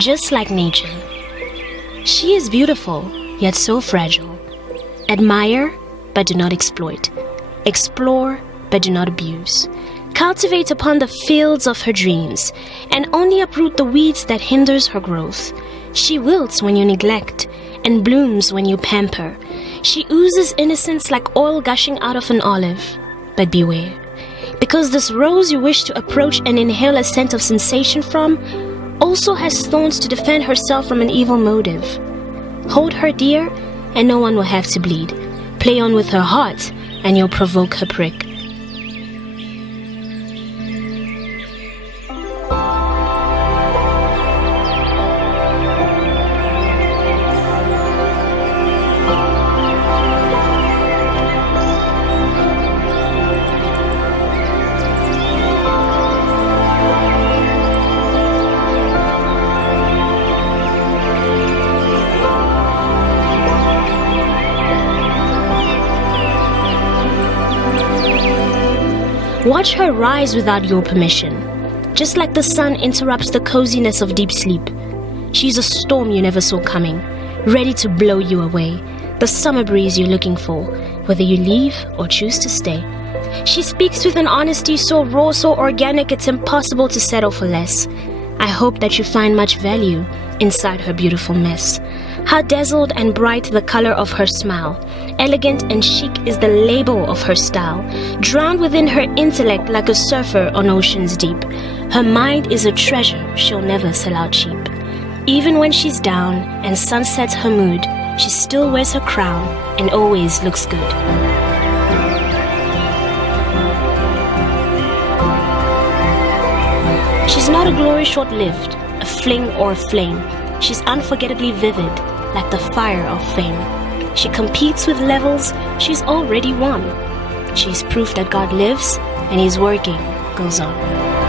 just like nature. She is beautiful, yet so fragile. Admire, but do not exploit. Explore, but do not abuse. Cultivate upon the fields of her dreams, and only uproot the weeds that hinders her growth. She wilts when you neglect, and blooms when you pamper. She oozes innocence like oil gushing out of an olive. But beware, because this rose you wish to approach and inhale a scent of sensation from also has thorns to defend herself from an evil motive. Hold her dear, and no one will have to bleed. Play on with her heart, and you'll provoke her prick. Watch her rise without your permission, just like the sun interrupts the coziness of deep sleep. She's a storm you never saw coming, ready to blow you away, the summer breeze you're looking for, whether you leave or choose to stay. She speaks with an honesty so raw, so organic, it's impossible to settle for less. I hope that you find much value inside her beautiful mess. How dazzled and bright the color of her smile. Elegant and chic is the label of her style. Drowned within her intellect like a surfer on oceans deep. Her mind is a treasure she'll never sell out cheap. Even when she's down and sunsets her mood, she still wears her crown and always looks good. She's not a glory short-lived, a fling or a flame. She's unforgettably vivid, like the fire of fame. She competes with levels she's already won. She's proof that God lives and His working goes on.